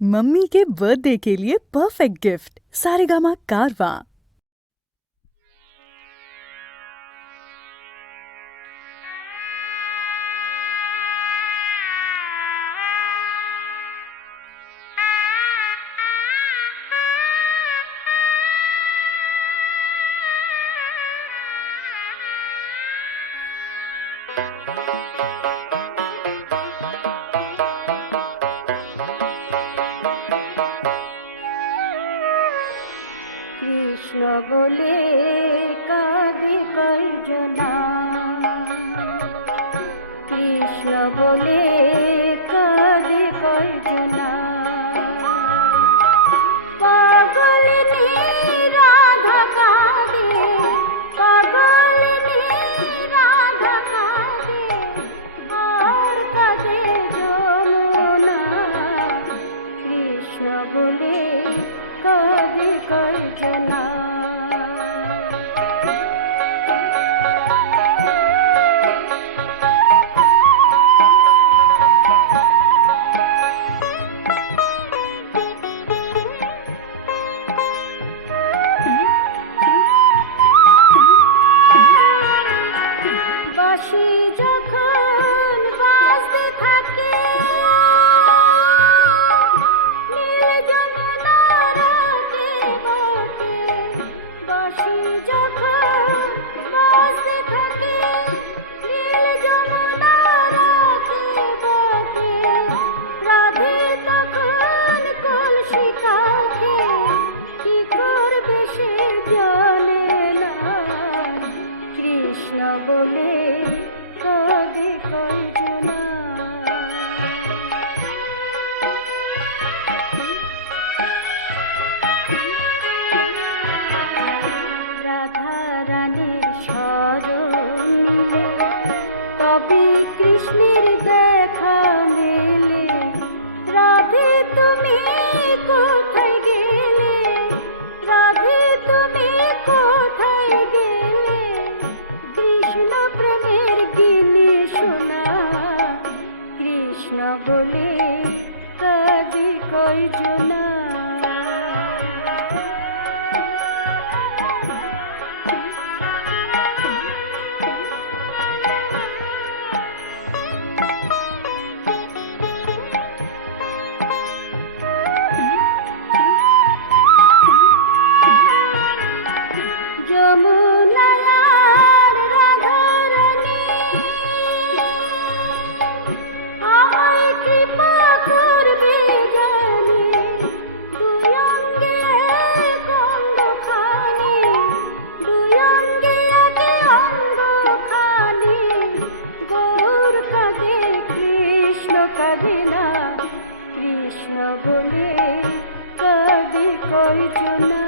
Mummy के birthday के लिए परफेक्ट गिफ्ट सारेगामा कारवां। কৃষ্ণ বলে কাঁদে কয়জনা, কৃষ্ণ বলে কাঁদে কয়জনা। পাগলিনী রাধা কাঁদে, পাগলিনী রাধা কাঁদে, আর কাঁদে যমুনা। কৃষ্ণ বলে কাঁদে কয়জনা। বাঁশি যখন বাজতে থাকে, নীল যমুনার রাতে বটে। বাঁশি যখন বাজতে থাকে, নীল যমুনার রাতে বটে। রাধে তখন কলসি কাঁধে, কি করবে সে জানে না। কৃষ্ণ বলে কাঁদে কয়জনা। রাধা রানীর স্মরণ নিলে তবে কৃষ্ণের দেখা মেলে। রাধে তুমি কোথায় গেলে, রাধে তুমি কোথায় গেলে। কৃষ্ণ প্রেমের গিলে শোনা, কৃষ্ণ বলে কাজে কয়জনা। যমুনার রাধা রানী, আমায় কৃপা করবে জানি। দুই অঙ্গে এক অঙ্গখানি, দুই অঙ্গে এক অঙ্গখানি। গৌর কাঁদে কৃষ্ণ কাঁদে না, কৃষ্ণ বলে কাঁদে কয়জনা।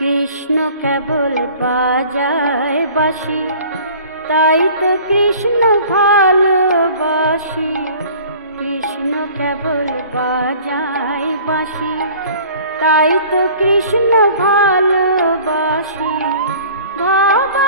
কৃষ্ণ কেবল বাজায় বাঁশি, তাই তো কৃষ্ণ ভালোবাসি। কৃষ্ণ কেবল বাজায় বাঁশি, তাই তো কৃষ্ণ ভালোবাসি। বাবা